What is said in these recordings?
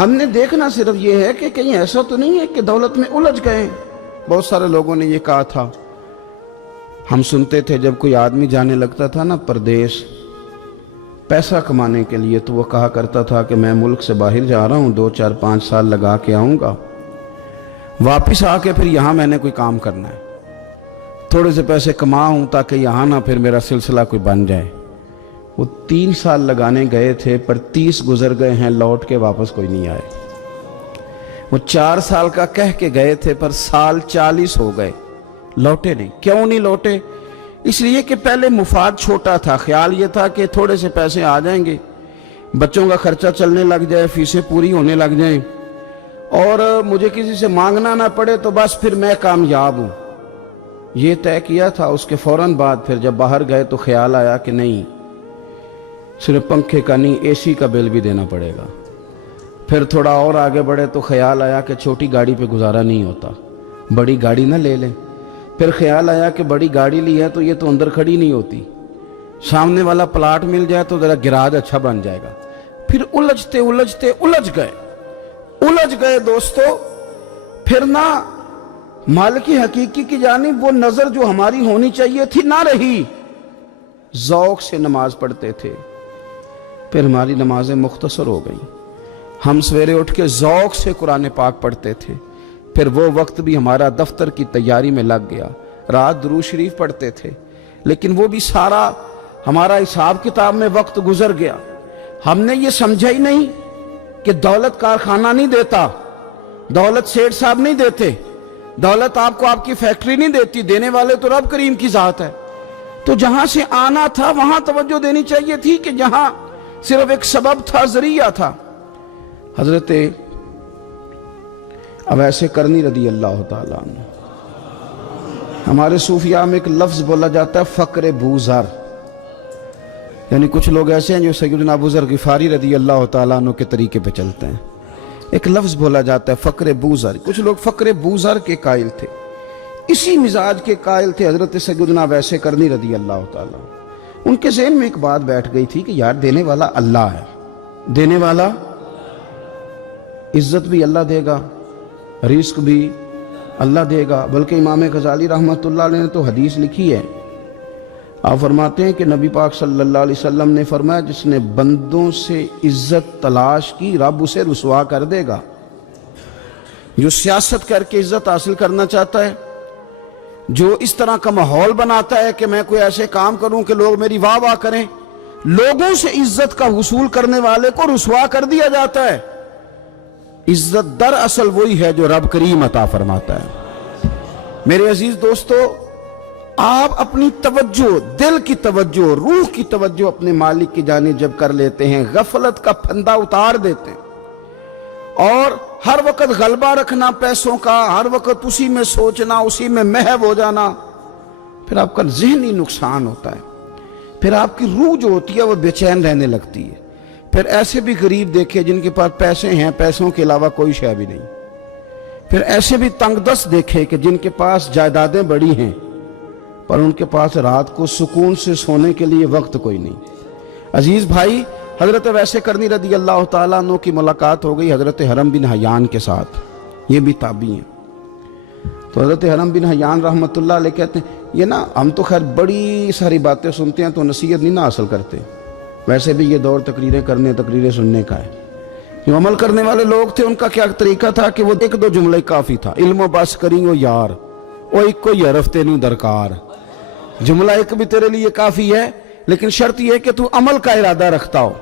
ہم نے دیکھنا صرف یہ ہے کہ کہیں ایسا تو نہیں ہے کہ دولت میں الجھ گئے۔ بہت سارے لوگوں نے یہ کہا تھا، ہم سنتے تھے جب کوئی آدمی جانے لگتا تھا نا پردیس پیسہ کمانے کے لیے، تو وہ کہا کرتا تھا کہ میں ملک سے باہر جا رہا ہوں، 2 4 5 سال لگا کے آؤں گا، واپس آ کے پھر یہاں میں نے کوئی کام کرنا ہے، تھوڑے سے پیسے کماؤں تاکہ یہاں نہ پھر میرا سلسلہ کوئی بن جائے۔ وہ 3 سال لگانے گئے تھے پر 30 گزر گئے ہیں، لوٹ کے واپس کوئی نہیں آئے۔ وہ 4 سال کا کہہ کے گئے تھے پر سال 40 ہو گئے، لوٹے نہیں۔ کیوں نہیں لوٹے؟ اس لیے کہ پہلے مفاد چھوٹا تھا، خیال یہ تھا کہ تھوڑے سے پیسے آ جائیں گے، بچوں کا خرچہ چلنے لگ جائے، فیسیں پوری ہونے لگ جائیں، اور مجھے کسی سے مانگنا نہ پڑے، تو بس پھر میں کامیاب ہوں۔ یہ طے کیا تھا۔ اس کے فوراً بعد پھر جب باہر گئے تو خیال آیا کہ نہیں، صرف پنکھے کا نہیں، اے سی کا بل بھی دینا پڑے گا۔ پھر تھوڑا اور آگے بڑھے تو خیال آیا کہ چھوٹی گاڑی پہ گزارا نہیں ہوتا، بڑی گاڑی نہ لے لیں۔ پھر خیال آیا کہ بڑی گاڑی لی ہے تو یہ تو اندر کھڑی نہیں ہوتی، سامنے والا پلاٹ مل جائے تو ذرا گراج اچھا بن جائے گا۔ پھر الجھ گئے دوستو۔ پھر نہ مالک حقیقی کی جانب وہ نظر جو ہماری ہونی چاہیے تھی نہ رہی۔ ذوق سے نماز پڑھتے تھے، پھر ہماری نمازیں مختصر ہو گئیں۔ ہم سویرے اٹھ کے ذوق سے قرآن پاک پڑھتے تھے، پھر وہ وقت بھی ہمارا دفتر کی تیاری میں لگ گیا۔ رات درود شریف پڑھتے تھے، لیکن وہ بھی سارا ہمارا حساب کتاب میں وقت گزر گیا۔ ہم نے یہ سمجھا ہی نہیں کہ دولت کارخانہ نہیں دیتا، دولت سیٹھ صاحب نہیں دیتے، دولت آپ کو آپ کی فیکٹری نہیں دیتی، دینے والے تو رب کریم کی ذات ہے۔ تو جہاں سے آنا تھا وہاں توجہ دینی چاہیے تھی کہ جہاں صرف ایک سبب تھا، ذریعہ تھا۔ حضرت اویس کرنی رضی اللہ تعالیٰ عنہ، ہمارے صوفیاء میں ایک لفظ بولا جاتا ہے فقر بوذر، یعنی کچھ لوگ ایسے ہیں جو سیدنا ابو ذر غفاری رضی اللہ تعالیٰ عنہ کے طریقے پہ چلتے ہیں۔ ایک لفظ بولا جاتا ہے فقر بوذر، کچھ لوگ فقر بوذر کے قائل تھے، اسی مزاج کے قائل تھے حضرت سیدنا اویس کرنی رضی اللہ تعالیٰ۔ ان کے ذہن میں ایک بات بیٹھ گئی تھی کہ یار دینے والا اللہ ہے، دینے والا، عزت بھی اللہ دے گا، رزق بھی اللہ دے گا۔ بلکہ امام غزالی رحمۃ اللہ علیہ نے تو حدیث لکھی ہے، آپ فرماتے ہیں کہ نبی پاک صلی اللہ علیہ وسلم نے فرمایا جس نے بندوں سے عزت تلاش کی رب اسے رسوا کر دے گا۔ جو سیاست کر کے عزت حاصل کرنا چاہتا ہے، جو اس طرح کا ماحول بناتا ہے کہ میں کوئی ایسے کام کروں کہ لوگ میری واہ واہ کریں، لوگوں سے عزت کا حصول کرنے والے کو رسوا کر دیا جاتا ہے۔ عزت در اصل وہی ہے جو رب کریم عطا فرماتا ہے۔ میرے عزیز دوستو، آپ اپنی توجہ، دل کی توجہ، روح کی توجہ اپنے مالک کی جانب جب کر لیتے ہیں، غفلت کا پھندا اتار دیتے ہیں، اور ہر وقت غلبہ رکھنا پیسوں کا، ہر وقت اسی میں سوچنا، اسی میں محو ہو جانا، پھر آپ کا ذہنی نقصان ہوتا ہے۔ پھر آپ کی روح جو ہوتی ہے وہ بے چین رہنے لگتی ہے۔ پھر ایسے بھی غریب دیکھے جن کے پاس پیسے ہیں، پیسوں کے علاوہ کوئی شے بھی نہیں۔ پھر ایسے بھی تنگ دست دیکھے کہ جن کے پاس جائیدادیں بڑی ہیں پر ان کے پاس رات کو سکون سے سونے کے لیے وقت کوئی نہیں۔ عزیز بھائی، حضرت اویس کرنی رضی اللہ تعالیٰ عنہ کی ملاقات ہو گئی حضرت حرم بن حیان کے ساتھ، یہ بھی تابعی ہیں۔ تو حضرت حرم بن حیان رحمۃ اللہ علیہ کہتے ہیں یہ نا ہم تو خیر بڑی ساری باتیں سنتے ہیں تو نصیحت نہیں نہ حاصل کرتے، ویسے بھی یہ دور تقریریں کرنے، تقریریں سننے کا ہے۔ جو عمل کرنے والے لوگ تھے ان کا کیا طریقہ تھا کہ وہ 1 2 جملے کافی تھا، علم و بس کری ہو یار وہ ایک کوئی حرف تینوں درکار، جملہ ایک بھی تیرے لیے کافی ہے، لیکن شرط یہ ہے کہ تو عمل کا ارادہ رکھتا ہو،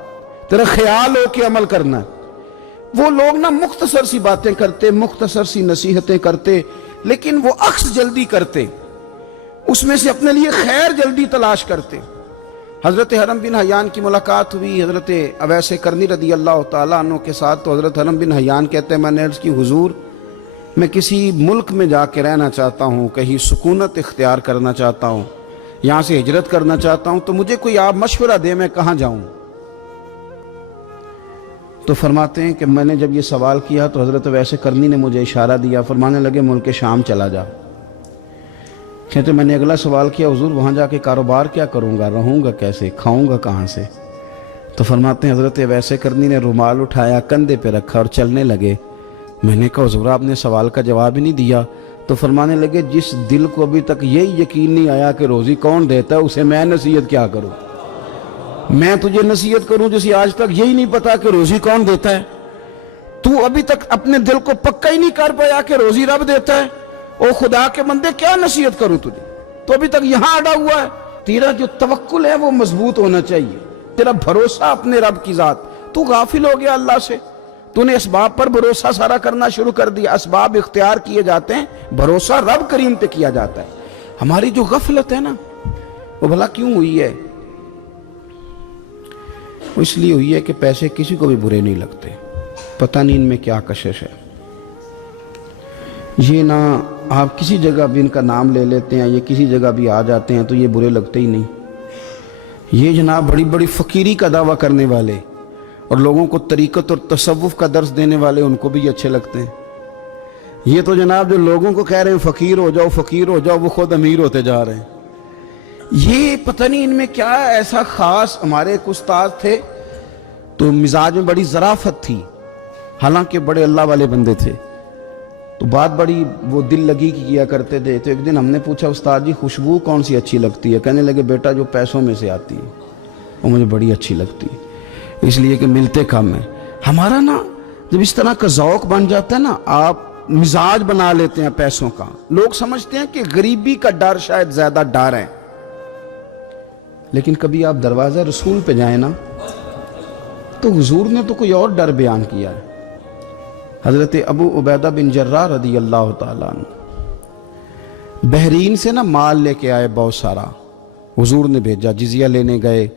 تیرا خیال ہو کہ عمل کرنا ہے۔ وہ لوگ نا مختصر سی باتیں کرتے، مختصر سی نصیحتیں کرتے، لیکن وہ عکس جلدی کرتے، اس میں سے اپنے لیے خیر جلدی تلاش کرتے۔ حضرت حرم بن حیان کی ملاقات ہوئی حضرت اویس کرنی رضی اللہ تعالیٰ عنہ کے ساتھ۔ تو حضرت حرم بن حیان کہتے ہیں میں نے عرض کی حضور میں کسی ملک میں جا کے رہنا چاہتا ہوں، کہیں سکونت اختیار کرنا چاہتا ہوں، یہاں سے ہجرت کرنا چاہتا ہوں، تو مجھے کوئی آپ مشورہ دیں میں کہاں جاؤں؟ تو فرماتے ہیں کہ میں نے جب یہ سوال کیا تو حضرت اویس کرنی نے مجھے اشارہ دیا، فرمانے لگے ملک شام چلا جا۔ کہتے میں نے اگلا سوال کیا حضور وہاں جا کے کاروبار کیا کروں گا، رہوں گا کیسے، کھاؤں گا کہاں سے؟ تو فرماتے ہیں حضرت ویسے کرنی نے رومال اٹھایا، کندھے پہ رکھا اور چلنے لگے۔ میں نے کہا حضور آپ نے سوال کا جواب ہی نہیں دیا۔ تو فرمانے لگے جس دل کو ابھی تک یہی یقین نہیں آیا کہ روزی کون دیتا ہے، اسے میں نصیحت کیا کروں؟ میں تجھے نصیحت کروں جسے آج تک یہی نہیں پتا کہ روزی کون دیتا ہے؟ تو ابھی تک اپنے دل کو پکا ہی نہیں کر پایا کہ روزی رب دیتا ہے؟ او خدا کے بندے کیا نصیحت کروں تجھے؟ تو ابھی تک یہاں اڑا ہوا ہے۔ تیرا جو توکل ہے وہ مضبوط ہونا چاہیے، تیرا بھروسہ اپنے رب کی ذات۔ تو غافل ہو گیا اللہ سے، تو نے اسباب پر بھروسہ سارا کرنا شروع کر دیا۔ اسباب اختیار کیے جاتے ہیں، بھروسہ رب کریم پہ کیا جاتا ہے۔ ہماری جو غفلت ہے نا، وہ بھلا کیوں ہوئی ہے؟ وہ اس لیے ہوئی ہے کہ پیسے کسی کو بھی برے نہیں لگتے، پتہ نہیں ان میں کیا کشش ہے۔ یہ نہ آپ کسی جگہ بھی ان کا نام لے لیتے ہیں، یہ کسی جگہ بھی آ جاتے ہیں تو یہ برے لگتے ہی نہیں۔ یہ جناب بڑی بڑی فقیری کا دعویٰ کرنے والے اور لوگوں کو طریقت اور تصوف کا درس دینے والے، ان کو بھی اچھے لگتے ہیں۔ یہ تو جناب جو لوگوں کو کہہ رہے ہیں فقیر ہو جاؤ فقیر ہو جاؤ، وہ خود امیر ہوتے جا رہے ہیں۔ یہ پتہ نہیں ان میں کیا ایسا خاص۔ ہمارے ایک استاد تھے تو مزاج میں بڑی ظرافت تھی، حالانکہ بڑے اللہ والے بندے تھے، تو بات بڑی وہ دل لگی کی کیا کرتے تھے۔ تو ایک دن ہم نے پوچھا استاد جی خوشبو کون سی اچھی لگتی ہے؟ کہنے لگے بیٹا جو پیسوں میں سے آتی ہے وہ مجھے بڑی اچھی لگتی ہے، اس لیے کہ ملتے کم ہیں۔ ہمارا نا جب اس طرح کا ذوق بن جاتا ہے نا، آپ مزاج بنا لیتے ہیں پیسوں کا۔ لوگ سمجھتے ہیں کہ غریبی کا ڈر شاید زیادہ ڈر ہے، لیکن کبھی آپ دروازہ رسول پہ جائیں نا تو حضور نے تو کوئی اور ڈر بیان کیا ہے۔ حضرت ابو عبیدہ بن جراح رضی اللہ تعالیٰ عنہ بحرین سے نا مال لے کے آئے بہت سارا، حضور نے بھیجا، جزیہ لینے گئے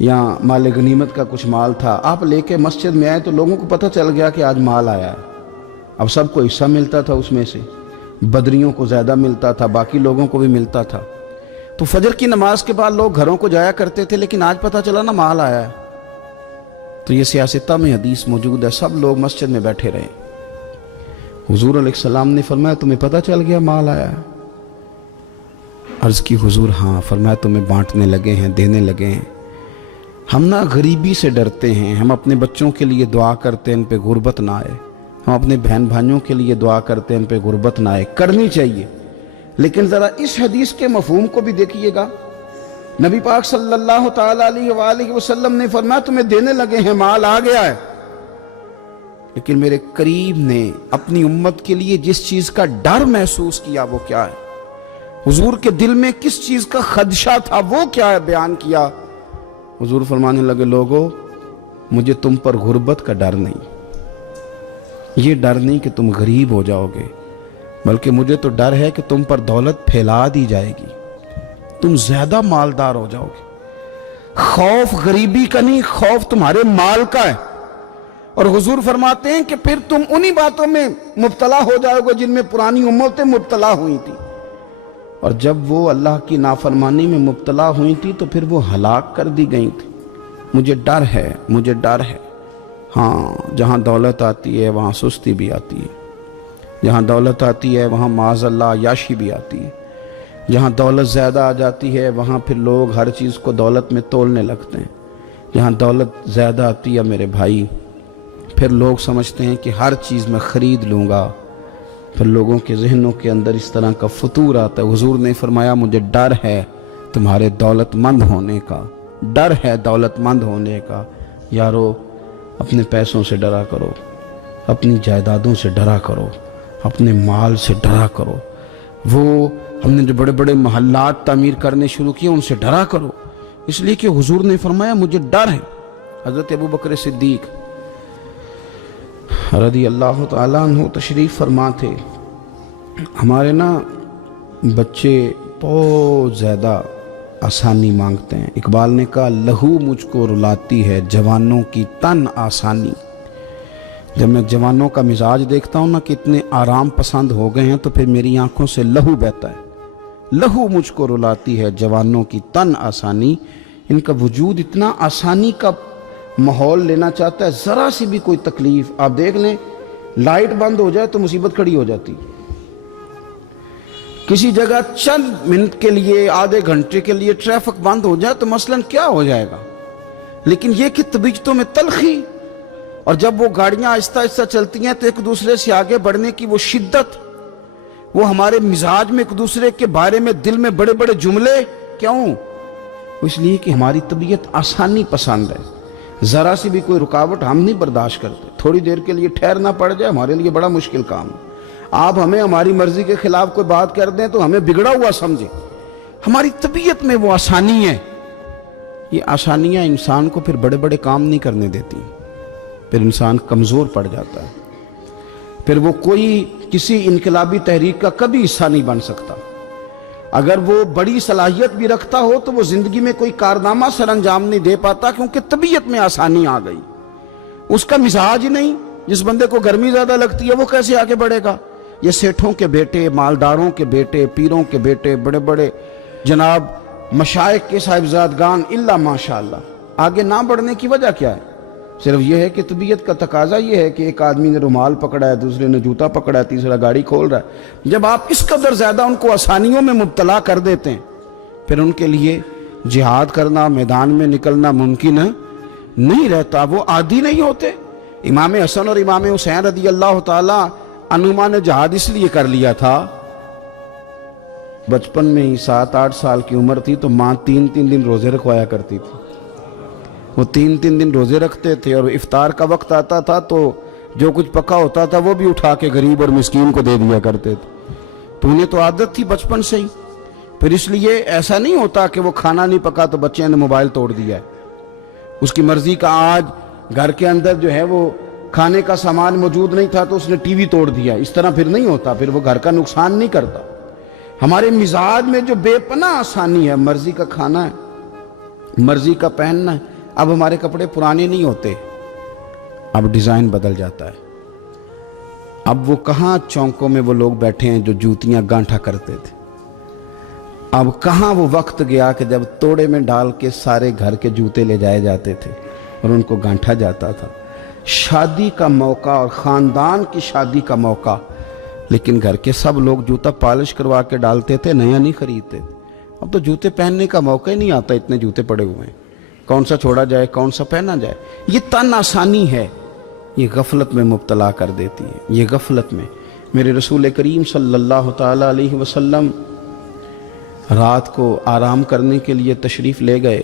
یا مال غنیمت کا کچھ مال تھا، آپ لے کے مسجد میں آئے تو لوگوں کو پتہ چل گیا کہ آج مال آیا ہے۔ اب سب کو حصہ ملتا تھا، اس میں سے بدریوں کو زیادہ ملتا تھا، باقی لوگوں کو بھی ملتا تھا۔ تو فجر کی نماز کے بعد لوگ گھروں کو جایا کرتے تھے، لیکن آج پتہ چلا نا مال آیا ہے۔ تو یہ سیاستہ میں حدیث موجود ہے، سب لوگ مسجد میں بیٹھے رہے۔ حضور علیہ السلام نے فرمایا تمہیں پتہ چل گیا مال آیا ہے؟ عرض کی حضور ہاں۔ فرمایا تمہیں بانٹنے لگے ہیں، دینے لگے ہیں۔ ہم نا غریبی سے ڈرتے ہیں، ہم اپنے بچوں کے لیے دعا کرتے ہیں ان پہ غربت نہ آئے، ہم اپنے بہن بھائیوں کے لیے دعا کرتے ہیں ان پہ غربت نہ آئے، کرنی چاہیے۔ لیکن ذرا اس حدیث کے مفہوم کو بھی دیکھیے گا۔ نبی پاک صلی اللہ تعالیٰ علیہ وآلہ وسلم نے فرمایا تمہیں دینے لگے ہیں، مال آ گیا ہے، لیکن میرے قریب نے اپنی امت کے لیے جس چیز کا ڈر محسوس کیا وہ کیا ہے؟ حضور کے دل میں کس چیز کا خدشہ تھا وہ کیا ہے بیان کیا۔ حضور فرمانے لگے لوگو مجھے تم پر غربت کا ڈر نہیں، یہ ڈر نہیں کہ تم غریب ہو جاؤ گے، بلکہ مجھے تو ڈر ہے کہ تم پر دولت پھیلا دی جائے گی، تم زیادہ مالدار ہو جاؤ گے۔ خوف غریبی کا نہیں، خوف تمہارے مال کا ہے۔ اور حضور فرماتے ہیں کہ پھر تم انہی باتوں میں مبتلا ہو جاؤ گے جن میں پرانی امتیں مبتلا ہوئی تھی، اور جب وہ اللہ کی نافرمانی میں مبتلا ہوئی تھی تو پھر وہ ہلاک کر دی گئی تھی۔ مجھے ڈر ہے، مجھے ڈر ہے۔ ہاں جہاں دولت آتی ہے وہاں سستی بھی آتی ہے، جہاں دولت آتی ہے وہاں معاذ اللہ عیاشی بھی آتی ہے، جہاں دولت زیادہ آ جاتی ہے وہاں پھر لوگ ہر چیز کو دولت میں تولنے لگتے ہیں۔ جہاں دولت زیادہ آتی ہے میرے بھائی، پھر لوگ سمجھتے ہیں کہ ہر چیز میں خرید لوں گا، پھر لوگوں کے ذہنوں کے اندر اس طرح کا فطور آتا ہے۔ حضور نے فرمایا مجھے ڈر ہے تمہارے دولت مند ہونے کا، ڈر ہے دولت مند ہونے کا۔ یارو اپنے پیسوں سے ڈرا کرو، اپنی جائیدادوں سے ڈرا کرو، اپنے مال سے ڈرا کرو۔ وہ ہم نے جو بڑے بڑے محلات تعمیر کرنے شروع کیے ان سے ڈرا کرو، اس لیے کہ حضور نے فرمایا مجھے ڈر ہے۔ حضرت ابو بکر صدیق رضی اللہ تعالیٰ عنہ تشریف فرما تھے۔ ہمارے نا بچے بہت زیادہ آسانی مانگتے ہیں۔ اقبال نے کہا لہو مجھ کو رلاتی ہے جوانوں کی تن آسانی۔ جب میں جوانوں کا مزاج دیکھتا ہوں نا کہ اتنے آرام پسند ہو گئے ہیں تو پھر میری آنکھوں سے لہو بہتا ہے۔ لہو مجھ کو رلاتی ہے جوانوں کی تن آسانی۔ ان کا وجود اتنا آسانی کا ماحول لینا چاہتا ہے، ذرا سی بھی کوئی تکلیف آپ دیکھ لیں، لائٹ بند ہو جائے تو مصیبت کھڑی ہو جاتی، کسی جگہ چند منٹ کے لیے آدھے گھنٹے کے لیے ٹریفک بند ہو جائے تو مثلاً کیا ہو جائے گا، لیکن یہ کہ طبیعتوں میں تلخی، اور جب وہ گاڑیاں آہستہ آہستہ چلتی ہیں تو ایک دوسرے سے آگے بڑھنے کی وہ شدت، وہ ہمارے مزاج میں ایک دوسرے کے بارے میں دل میں بڑے بڑے جملے، کیوں؟ اس لیے کہ ہماری طبیعت آسانی پسند ہے، ذرا سی بھی کوئی رکاوٹ ہم نہیں برداشت کرتے، تھوڑی دیر کے لیے ٹھہرنا پڑ جائے ہمارے لیے بڑا مشکل کام ہے۔ آپ ہمیں ہماری مرضی کے خلاف کوئی بات کر دیں تو ہمیں بگڑا ہوا سمجھیں، ہماری طبیعت میں وہ آسانی ہے۔ یہ آسانیاں انسان کو پھر بڑے بڑے کام نہیں کرنے دیتی، پھر انسان کمزور پڑ جاتا ہے، پھر وہ کوئی کسی انقلابی تحریک کا کبھی حصہ نہیں بن سکتا۔ اگر وہ بڑی صلاحیت بھی رکھتا ہو تو وہ زندگی میں کوئی کارنامہ سر انجام نہیں دے پاتا، کیونکہ طبیعت میں آسانی آ گئی، اس کا مزاج ہی نہیں۔ جس بندے کو گرمی زیادہ لگتی ہے وہ کیسے آگے بڑھے گا؟ یہ سیٹھوں کے بیٹے، مالداروں کے بیٹے، پیروں کے بیٹے، بڑے بڑے جناب مشائخ کے صاحبزادگان، الا ماشاءاللہ، آگے نہ بڑھنے کی وجہ کیا ہے؟ صرف یہ ہے کہ طبیعت کا تقاضا یہ ہے کہ ایک آدمی نے رومال پکڑا ہے، دوسرے نے جوتا پکڑا ہے، تیسرا گاڑی کھول رہا ہے۔ جب آپ اس قدر زیادہ ان کو آسانیوں میں مبتلا کر دیتے ہیں، پھر ان کے لیے جہاد کرنا، میدان میں نکلنا ممکن نہیں رہتا، وہ عادی نہیں ہوتے۔ امام حسن اور امام حسین رضی اللہ تعالی عنہما نے جہاد اس لیے کر لیا تھا، بچپن میں ہی 7-8 سال کی عمر تھی تو ماں 3 دن روزے رکھوایا کرتی تھی، وہ 3 دن روزے رکھتے تھے، اور افطار کا وقت آتا تھا تو جو کچھ پکا ہوتا تھا وہ بھی اٹھا کے غریب اور مسکین کو دے دیا کرتے تھے۔ تو انہیں تو عادت تھی بچپن سے ہی، پھر اس لیے ایسا نہیں ہوتا کہ وہ کھانا نہیں پکا تو بچے نے موبائل توڑ دیا ہے، اس کی مرضی کا آج گھر کے اندر جو ہے وہ کھانے کا سامان موجود نہیں تھا تو اس نے ٹی وی توڑ دیا، اس طرح پھر نہیں ہوتا، پھر وہ گھر کا نقصان نہیں کرتا۔ ہمارے مزاج میں جو بے پناہ آسانی ہے، مرضی کا کھانا ہے، مرضی کا پہننا ہے۔ اب ہمارے کپڑے پرانے نہیں ہوتے، اب ڈیزائن بدل جاتا ہے۔ اب وہ کہاں چونکوں میں وہ لوگ بیٹھے ہیں جو جوتیاں گانٹھا کرتے تھے، اب کہاں وہ وقت گیا کہ جب توڑے میں ڈال کے سارے گھر کے جوتے لے جائے جاتے تھے اور ان کو گانٹھا جاتا تھا۔ شادی کا موقع اور خاندان کی شادی کا موقع، لیکن گھر کے سب لوگ جوتا پالش کروا کے ڈالتے تھے، نیا نہیں خریدتے تھے۔ اب تو جوتے پہننے کا موقع ہی نہیں آتا، اتنے جوتے پڑے ہوئے ہیں، کون سا چھوڑا جائے، کون سا پہنا جائے۔ یہ تن آسانی ہے، یہ غفلت میں مبتلا کر دیتی ہے، یہ غفلت میں۔ میرے رسول کریم صلی اللہ تعالی علیہ وسلم رات کو آرام کرنے کے لیے تشریف لے گئے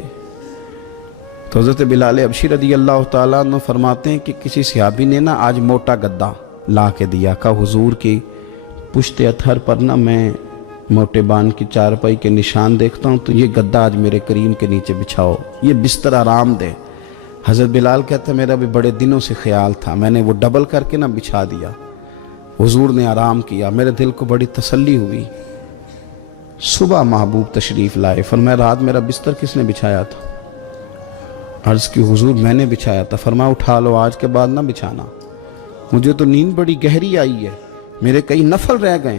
تو حضرت بلال حبشی رضی اللہ تعالیٰ عنہ فرماتے ہیں کہ کسی صحابی نے نا آج موٹا گدا لا کے دیا، کہا حضور کی پشت اتھر پر نا میں موٹے بان کی چارپائی کے نشان دیکھتا ہوں، تو یہ گدا آج میرے کریم کے نیچے بچھاؤ، یہ بستر آرام دے۔ حضرت بلال کہتا ہے میرا بھی بڑے دنوں سے خیال تھا، میں نے وہ ڈبل کر کے نا بچھا دیا، حضور نے آرام کیا، میرے دل کو بڑی تسلی ہوئی۔ صبح محبوب تشریف لائے، فرمایا رات میرا بستر کس نے بچھایا تھا؟ عرض کی حضور میں نے بچھایا تھا۔ فرمایا اٹھا لو، آج کے بعد نہ بچھانا، مجھے تو نیند بڑی گہری آئی ہے، میرے کئی نفل رہ گئے۔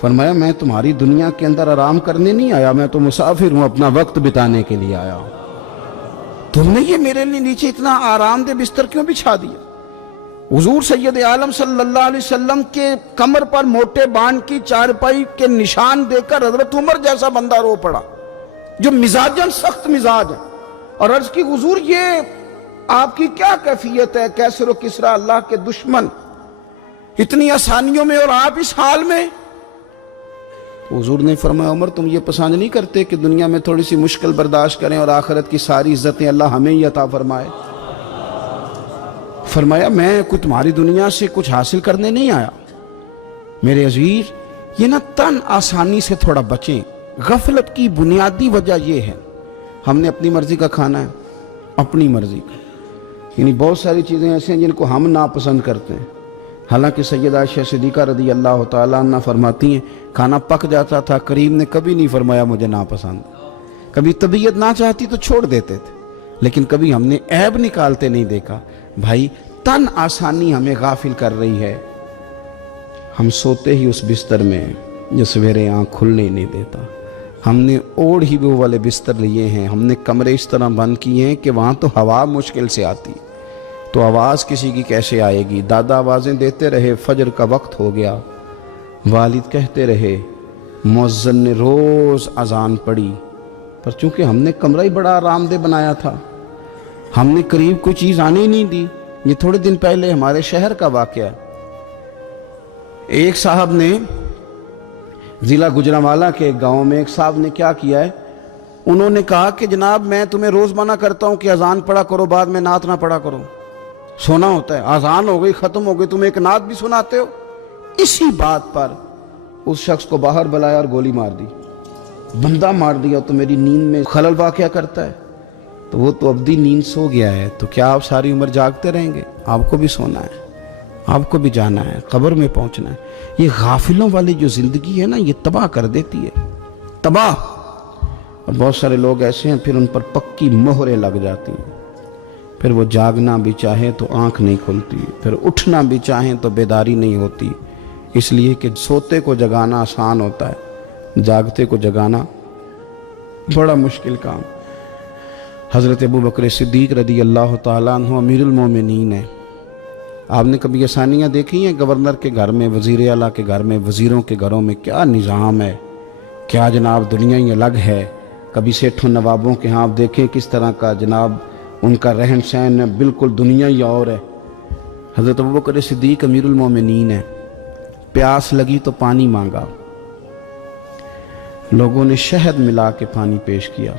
فرمایا میں تمہاری دنیا کے اندر آرام کرنے نہیں آیا، میں تو مسافر ہوں، اپنا وقت بتانے کے لیے آیا ہوں، تم نے یہ میرے لیے نیچے اتنا آرام دہ بستر کیوں بچھا دیا؟ حضور سید عالم صلی اللہ علیہ وسلم کے کمر پر موٹے بان کی چارپائی کے نشان دے کر حضرت عمر جیسا بندہ رو پڑا جو مزاجن سخت مزاج ہے، اور عرض کی حضور یہ آپ کی کیا کیفیت ہے؟ کیسر و کسرا اللہ کے دشمن اتنی آسانیوں میں اور آپ اس حال میں؟ حضور نے فرمایا عمر تم یہ پسند نہیں کرتے کہ دنیا میں تھوڑی سی مشکل برداشت کریں اور آخرت کی ساری عزتیں اللہ ہمیں ہی عطا فرمائے؟ فرمایا میں کوئی تمہاری دنیا سے کچھ حاصل کرنے نہیں آیا۔ میرے عزیز یہ نا تن آسانی سے تھوڑا بچیں۔ غفلت کی بنیادی وجہ یہ ہے ہم نے اپنی مرضی کا کھانا ہے، اپنی مرضی کا، یعنی بہت ساری چیزیں ایسے ہیں جن کو ہم ناپسند کرتے ہیں، حالانکہ سیدہ عائشہ صدیقہ رضی اللہ تعالیٰ عنہ فرماتی ہیں کھانا پک جاتا تھا، کریم نے کبھی نہیں فرمایا مجھے ناپسند، کبھی طبیعت نہ چاہتی تو چھوڑ دیتے تھے، لیکن کبھی ہم نے عیب نکالتے نہیں دیکھا۔ بھائی تن آسانی ہمیں غافل کر رہی ہے، ہم سوتے ہی اس بستر میں جو سویرے آنکھ کھلنے نہیں دیتا، ہم نے اوڑھ ہی وہ والے بستر لیے ہیں، ہم نے کمرے اس طرح بند کیے ہیں کہ وہاں تو ہوا مشکل سے آتی، تو آواز کسی کی کیسے آئے گی؟ دادا آوازیں دیتے رہے فجر کا وقت ہو گیا، والد کہتے رہے، مؤذن نے روز اذان پڑھی، پر چونکہ ہم نے کمرہ ہی بڑا آرام دہ بنایا تھا، ہم نے قریب کوئی چیز آنے ہی نہیں دی. یہ تھوڑے دن پہلے ہمارے شہر کا واقعہ ہے. ایک صاحب نے ضلع گجرانوالہ کے ایک گاؤں میں ایک صاحب نے کیا کیا ہے, انہوں نے کہا کہ جناب میں تمہیں روز منع کرتا ہوں کہ اذان پڑھا کرو, بعد میں نعت نہ پڑھا کرو. سونا ہوتا ہے, اذان ہو گئی ختم ہو گئی, تم ایک نعت بھی سناتے ہو. اسی بات پر اس شخص کو باہر بلایا اور گولی مار دی. بندہ مار دیا تو میری نیند میں خلل واقعہ کرتا ہے. تو وہ تو ابدی نیند سو گیا ہے, تو کیا آپ ساری عمر جاگتے رہیں گے؟ آپ کو بھی سونا ہے, آپ کو بھی جانا ہے, قبر میں پہنچنا ہے. یہ غافلوں والی جو زندگی ہے نا, یہ تباہ کر دیتی ہے, تباہ. اور بہت سارے لوگ ایسے ہیں پھر ان پر پکی مہریں لگ جاتی ہیں. پھر وہ جاگنا بھی چاہے تو آنکھ نہیں کھلتی, پھر اٹھنا بھی چاہیں تو بیداری نہیں ہوتی. اس لیے کہ سوتے کو جگانا آسان ہوتا ہے, جاگتے کو جگانا بڑا مشکل کام. حضرت ابو بکر صدیق رضی اللہ تعالیٰ عنہ امیر المومنین ہیں. آپ نے کبھی آسانیاں دیکھی ہیں گورنر کے گھر میں, وزیر اعلیٰ کے گھر میں, وزیروں کے گھروں میں کیا نظام ہے, کیا جناب دنیا ہی الگ ہے. کبھی سیٹھوں نوابوں کے ہاں آپ دیکھیں کس طرح کا جناب ان کا رہن سہن ہے, بالکل دنیا ہی اور ہے. حضرت ابو بکر صدیق امیر المومنین ہیں. پیاس لگی تو پانی مانگا, لوگوں نے شہد ملا کے پانی پیش کیا.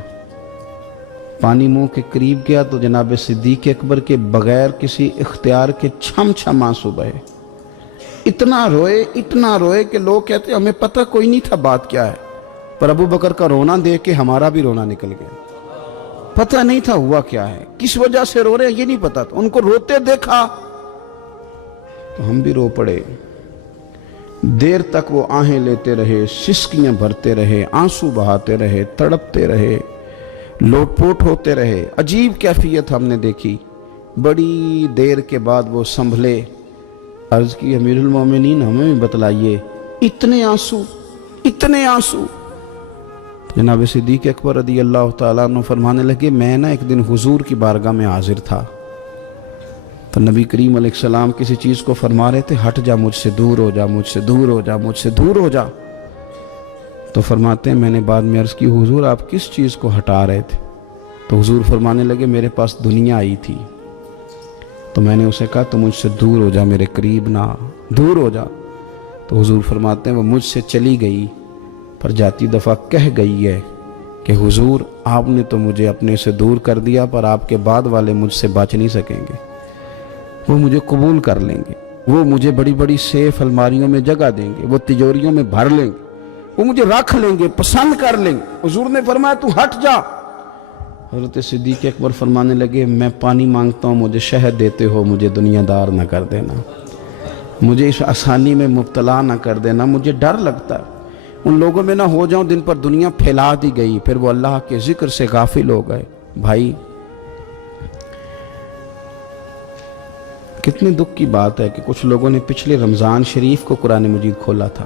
پانی منہ کے قریب گیا تو جناب صدیق اکبر کے بغیر کسی اختیار کے چھم چھم آنسو بہے. اتنا روئے کہ لوگ کہتے ہمیں پتہ کوئی نہیں تھا بات کیا ہے, پر ابو بکر کا رونا دیکھ کے ہمارا بھی رونا نکل گیا. پتہ نہیں تھا ہوا کیا ہے, کس وجہ سے رو رہے ہیں یہ نہیں پتا تھا. ان کو روتے دیکھا تو ہم بھی رو پڑے. دیر تک وہ آہیں لیتے رہے, سسکیاں بھرتے رہے, آنسو بہاتے رہے, تڑپتے رہے, لوٹ پوٹ ہوتے رہے. عجیب کیفیت ہم نے دیکھی. بڑی دیر کے بعد وہ سنبھلے. عرض کی امیر المومنین ہمیں بھی بتلائیے, اتنے آنسو, اتنے آنسو. جناب صدیق اکبر رضی اللہ تعالیٰ عنہ فرمانے لگے میں نا ایک دن حضور کی بارگاہ میں حاضر تھا, تو نبی کریم علیہ السلام کسی چیز کو فرما رہے تھے, ہٹ جا مجھ سے, دور ہو جا مجھ سے, دور ہو جا مجھ سے, دور ہو جا. تو فرماتے ہیں میں نے بعد میں عرض کی حضور آپ کس چیز کو ہٹا رہے تھے؟ تو حضور فرمانے لگے میرے پاس دنیا آئی تھی, تو میں نے اسے کہا تو مجھ سے دور ہو جا, میرے قریب نہ, دور ہو جا. تو حضور فرماتے ہیں وہ مجھ سے چلی گئی, پر جاتی دفعہ کہہ گئی ہے کہ حضور آپ نے تو مجھے اپنے سے دور کر دیا, پر آپ کے بعد والے مجھ سے بچ نہیں سکیں گے. وہ مجھے قبول کر لیں گے, وہ مجھے بڑی بڑی سیف الماریوں میں جگہ دیں گے, وہ تجوریوں میں بھر لیں گے, وہ مجھے رکھ لیں گے, پسند کر لیں گے. حضور نے فرمایا تو ہٹ جا. حضرت صدیق اکبر فرمانے لگے میں پانی مانگتا ہوں, مجھے شہد دیتے ہو, مجھے دنیا دار نہ کر دینا, مجھے اس آسانی میں مبتلا نہ کر دینا. مجھے ڈر لگتا ہے ان لوگوں میں نہ ہو جاؤں جن پر دنیا پھیلا دی گئی, پھر وہ اللہ کے ذکر سے غافل ہو گئے. بھائی کتنے دکھ کی بات ہے کہ کچھ لوگوں نے پچھلے رمضان شریف کو قرآن مجید کھولا تھا,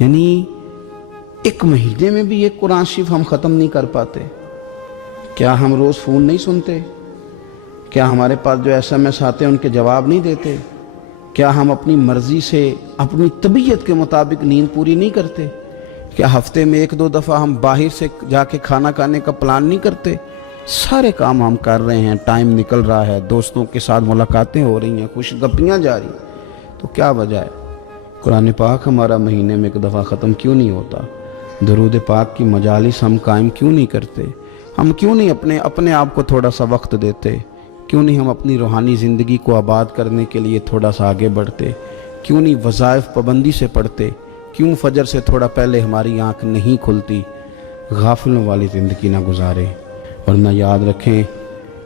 یعنی ایک مہینے میں بھی ایک قرآن شریف ہم ختم نہیں کر پاتے. کیا ہم روز فون نہیں سنتے؟ کیا ہمارے پاس جو SMS آتے ہیں ان کے جواب نہیں دیتے؟ کیا ہم اپنی مرضی سے اپنی طبیعت کے مطابق نیند پوری نہیں کرتے؟ کیا ہفتے میں 1-2 دفعہ ہم باہر سے جا کے کھانا کھانے کا پلان نہیں کرتے؟ سارے کام ہم کر رہے ہیں, ٹائم نکل رہا ہے, دوستوں کے ساتھ ملاقاتیں ہو رہی ہیں, خوش گپیاں جاری ہیں, تو کیا وجہ ہے قرآن پاک ہمارا مہینے میں 1 دفعہ ختم کیوں نہیں ہوتا؟ درود پاک کی مجالس ہم قائم کیوں نہیں کرتے؟ ہم کیوں نہیں اپنے آپ کو تھوڑا سا وقت دیتے؟ کیوں نہیں ہم اپنی روحانی زندگی کو آباد کرنے کے لیے تھوڑا سا آگے بڑھتے؟ کیوں نہیں وظائف پابندی سے پڑھتے؟ کیوں فجر سے تھوڑا پہلے ہماری آنکھ نہیں کھلتی؟ غافلوں والی زندگی نہ گزارے. ورنہ یاد رکھیں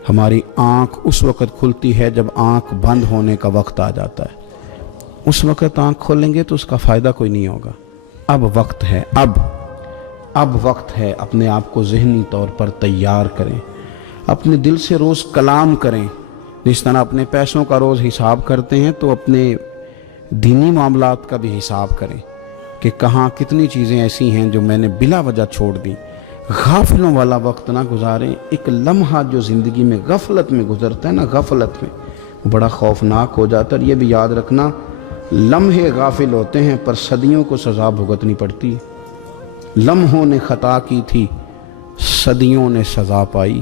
ہماری آنکھ اس وقت کھلتی ہے جب آنکھ بند ہونے کا وقت آ جاتا ہے. اس وقت آنکھ کھولیں گے تو اس کا فائدہ کوئی نہیں ہوگا. اب وقت ہے, اب وقت ہے. اپنے آپ کو ذہنی طور پر تیار کریں, اپنے دل سے روز کلام کریں. جس طرح اپنے پیسوں کا روز حساب کرتے ہیں تو اپنے دینی معاملات کا بھی حساب کریں کہ کہاں کتنی چیزیں ایسی ہیں جو میں نے بلا وجہ چھوڑ دی. غافلوں والا وقت نہ گزاریں. ایک لمحہ جو زندگی میں غفلت میں گزرتا ہے نا, غفلت میں, وہ بڑا خوفناک ہو جاتا ہے. اور یہ بھی یاد رکھنا لمحے غافل ہوتے ہیں پر صدیوں کو سزا بھگتنی پڑتی. لمحوں نے خطا کی تھی, صدیوں نے سزا پائی.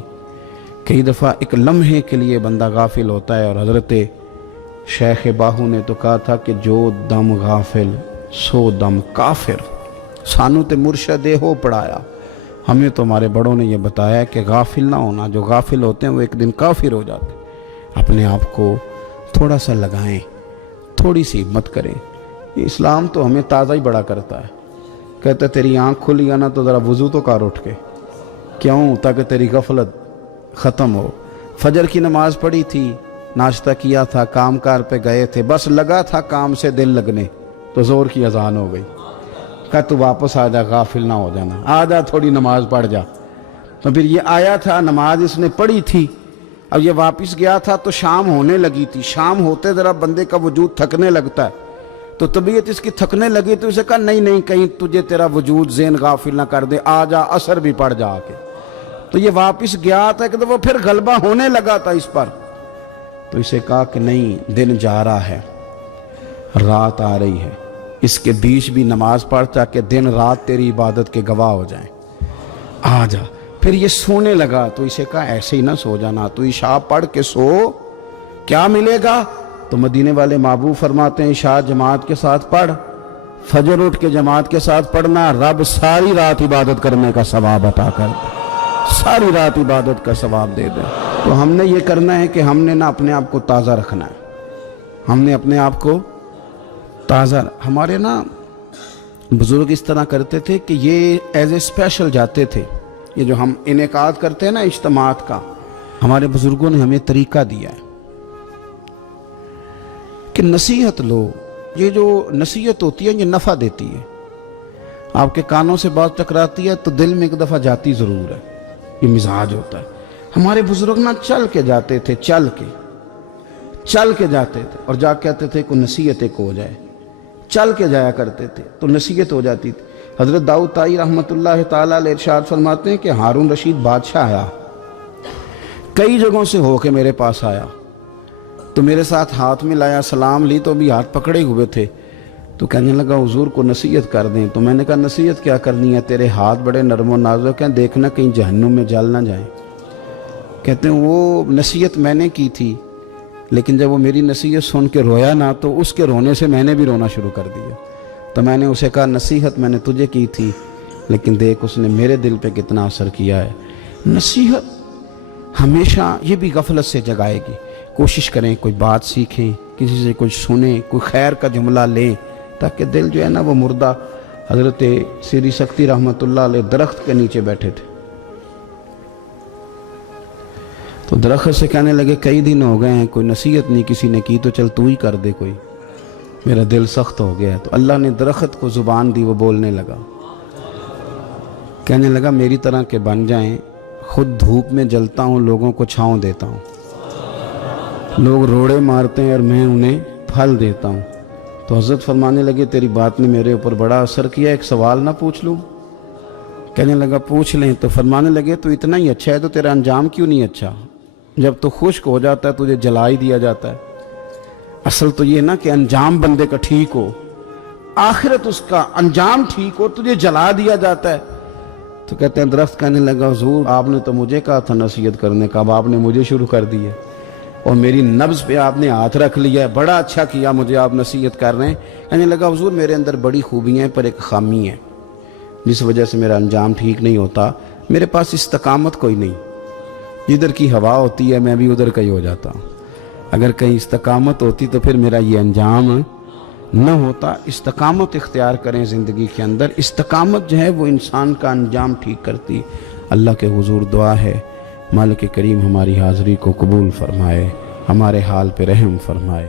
کئی دفعہ ایک لمحے کے لیے بندہ غافل ہوتا ہے، اور حضرت شیخ باہو نے تو کہا تھا کہ جو دم غافل سو دم کافر۔ سانو تے مرشد ہو پڑھایا، ہمیں تو ہمارے بڑوں نے یہ بتایا کہ غافل نہ ہونا، جو غافل ہوتے ہیں وہ ایک دن کافر ہو جاتے ہیں۔ اپنے آپ کو تھوڑا سا لگائیں، تھوڑی سی ہمت کریں۔ اسلام تو ہمیں تازہ ہی بڑا کرتا ہے، کہتا ہے تیری آنکھ کھلی ہے نا تو ذرا وضو تو کر اٹھ کے، کیوں؟ تاکہ تیری غفلت ختم ہو۔ فجر کی نماز پڑھی تھی، ناشتہ کیا تھا، کام کار پہ گئے تھے، بس لگا تھا کام سے دل لگنے تو زور کی اذان ہو گئی، کہا تو واپس آ جا، غافل نہ ہو جانا، آ جا تھوڑی نماز پڑھ جا۔ تو پھر یہ آیا تھا، نماز اس نے پڑھی تھی، اب یہ واپس گیا تھا تو شام ہونے لگی تھی۔ شام ہوتے ذرا بندے کا وجود تھکنے لگتا ہے، تو طبیعت اس کی تھکنے لگی تو اسے کہا نہیں نہیں، کہیں تجھے تیرا وجود ذہن غافل نہ کر دے، آ جا عصر بھی پڑھ جا کے۔ تو یہ واپس گیا تھا کہ وہ پھر غلبہ ہونے لگا تھا اس پر، تو اسے کہا کہ نہیں، دن جا رہا ہے، رات آ رہی ہے، اس کے بیچ بھی نماز پڑھ تاکہ دن رات تیری عبادت کے گواہ ہو جائیں، آ جا۔ پھر یہ سونے لگا تو اسے کہا ایسے ہی نہ سو جانا، تو عشاء پڑھ کے سو، کیا ملے گا؟ تو مدینے والے محبوب فرماتے ہیں عشاء جماعت کے ساتھ پڑھ، فجر اٹھ کے جماعت کے ساتھ پڑھنا، رب ساری رات عبادت کرنے کا ثواب عطا کر دے، ساری رات عبادت کا ثواب دے دے۔ تو ہم نے یہ کرنا ہے کہ ہم نے نہ اپنے آپ کو تازہ رکھنا ہے، ہم نے اپنے آپ کو تازہ۔ ہمارے نا بزرگ اس طرح کرتے تھے کہ یہ ایز اے اسپیشل جاتے تھے، یہ جو ہم انعقاد کرتے ہیں نا اجتماعات کا، ہمارے بزرگوں نے ہمیں طریقہ دیا ہے کہ نصیحت لو۔ یہ جو نصیحت ہوتی ہے یہ نفع دیتی ہے، آپ کے کانوں سے بات ٹکراتی ہے تو دل میں ایک دفعہ جاتی ضرور ہے، یہ مزاج ہوتا ہے۔ ہمارے بزرگ نہ چل کے جاتے تھے، چل کے جاتے تھے، اور جا کہتے تھے کوئی نصیحت ایک ہو جائے، چل کے جایا کرتے تھے تو نصیحت ہو جاتی تھی۔ حضرت داؤد طائی رحمۃ اللہ تعالیٰ علیہ ارشاد فرماتے ہیں کہ ہارون رشید بادشاہ آیا، کئی جگہوں سے ہو کے میرے پاس آیا، تو میرے ساتھ ہاتھ میں لایا، سلام لی تو بھی ہاتھ پکڑے ہوئے تھے، تو کہنے لگا حضور کو نصیحت کر دیں۔ تو میں نے کہا نصیحت کیا کرنی ہے، تیرے ہاتھ بڑے نرم و نازک ہیں، دیکھنا کہیں جہنم میں جل نہ جائیں۔ کہتے ہیں وہ نصیحت میں نے کی تھی، لیکن جب وہ میری نصیحت سن کے رویا نا تو اس کے رونے سے میں نے بھی رونا شروع کر دیا۔ تو میں نے اسے کہا نصیحت میں نے تجھے کی تھی، لیکن دیکھ اس نے میرے دل پہ کتنا اثر کیا ہے۔ نصیحت ہمیشہ یہ بھی غفلت سے جگائے گی۔ کوشش کریں کوئی بات سیکھیں، کسی سے کچھ سنیں، کوئی خیر کا جملہ لیں، تاکہ دل جو ہے نا وہ مردہ۔ حضرت سری سکتی رحمۃ اللہ علیہ درخت کے نیچے بیٹھے تھے، تو درخت سے کہنے لگے کئی دن ہو گئے ہیں کوئی نصیحت نہیں کسی نے کی، تو چل تو ہی کر دے کوئی، میرا دل سخت ہو گیا ہے۔ تو اللہ نے درخت کو زبان دی، وہ بولنے لگا، کہنے لگا میری طرح کے بن جائیں، خود دھوپ میں جلتا ہوں، لوگوں کو چھاؤں دیتا ہوں، لوگ روڑے مارتے ہیں اور میں انہیں پھل دیتا ہوں۔ تو حضرت فرمانے لگے تیری بات نے میرے اوپر بڑا اثر کیا، ایک سوال نہ پوچھ لوں؟ کہنے لگا پوچھ لیں۔ تو فرمانے لگے تو اتنا ہی اچھا ہے تو تیرا انجام کیوں نہیں اچھا؟ جب تو خشک ہو جاتا ہے تجھے جلا ہی دیا جاتا ہے۔ اصل تو یہ نا کہ انجام بندے کا ٹھیک ہو، آخرت اس کا انجام ٹھیک ہو، تجھے جلا دیا جاتا ہے۔ تو کہتے ہیں درخت کہنے لگا حضور آپ نے تو مجھے کہا تھا نصیحت کرنے کا، اب آپ نے مجھے شروع کر دی ہے، اور میری نبض پہ آپ نے ہاتھ رکھ لیا ہے، بڑا اچھا کیا مجھے آپ نصیحت کر رہے ہیں۔ کہنے لگا حضور میرے اندر بڑی خوبیاں ہیں پر ایک خامی ہے، جس وجہ سے میرا انجام ٹھیک نہیں ہوتا، میرے پاس استقامت کوئی نہیں، جدھر کی ہوا ہوتی ہے میں بھی ادھر کا ہی ہو جاتا ہوں۔ اگر کہیں استقامت ہوتی تو پھر میرا یہ انجام نہ ہوتا۔ استقامت اختیار کریں زندگی کے اندر، استقامت جو ہے وہ انسان کا انجام ٹھیک کرتی۔ اللہ کے حضور دعا ہے مالک کریم ہماری حاضری کو قبول فرمائے، ہمارے حال پہ رحم فرمائے۔